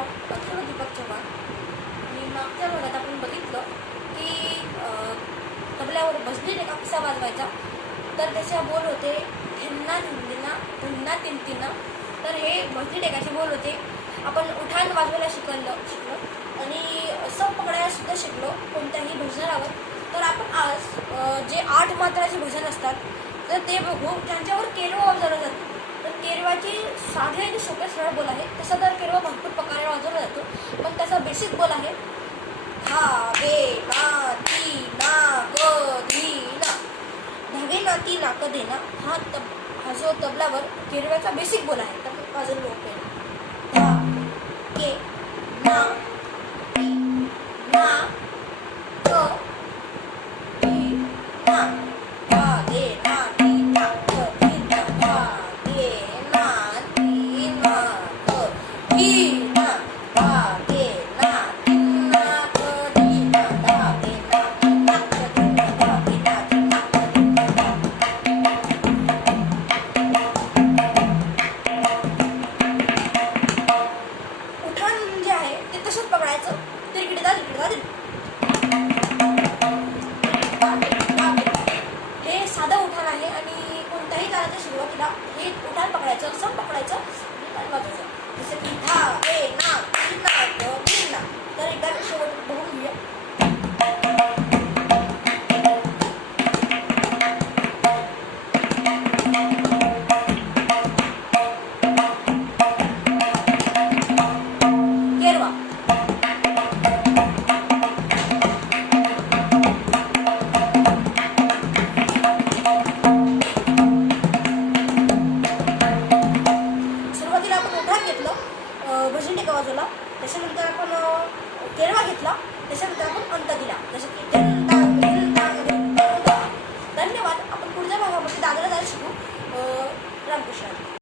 नाव अथर्व दीपक चव्हाण. आणि मागच्या भागात आपण बघितलं की तबल्यावर भजनी टेका कसा वाजवायचा. तर त्याचे बोल होते धिन्ना धिंदिना धिन्ना तिनतिना. तर हे भजनी टेकाचे बोल होते. आपण उठाण वाजवायला शिकलो आणि सम पकडायला सुद्धा शिकलो कोणत्याही भजनावर. तर आपण आज जे 8 मात्राचे भजन असतात तर ते बघू. त्यांच्यावर केरवा वाजवला जातो. तर केरवाची साधे आणि सोपे सरळ बोल आहे. तसा तर केरवा भरपूर प्रकारे वाजवला जातो, पण त्याचा बेसिक बोल आहे हा गे ना ती ना ग धी ना. धागे ना ती नाक देना. हा जो तबलावर केरव्याचा बेसिक बोल आहे. तर वाजवून लोक हा गे ना ती ना ग धी ना. धागे ना ती नाक देना. धागे ना ती नाक धी ना. धागे ना ती नाक धी ना. धागे ना ती नाक धी ना. धागे ना ती नाक धी ना. उठाण जे आहे ते तसंच पकडायचं. तिरकिडीदा तिरकिडीदा तिरकिडीदा. हे साधं उठाण आहे आणि कोणत्याही तालाच्या सुरुवातीला हे उठाण पकडायचं, सम पकडायचं आणि ताल वाजवायचं. जसं की धा गे ना ती ना ग धी ना. तर एकदा शेवट बघून घेऊया. केरवा सुरुवातीला आपण उठाण घेतलं, भजन टेका वाजवला. त्याच्यानंतर आपण केरवा घेतला. त्याच्यानंतर आपण अंत दिला. जसं की धिन तांग धिन तांग धिन तांग धा. धन्यवाद. आपण पुढच्या भागामध्ये दादरा जायला शिकू. रामकृष्ण.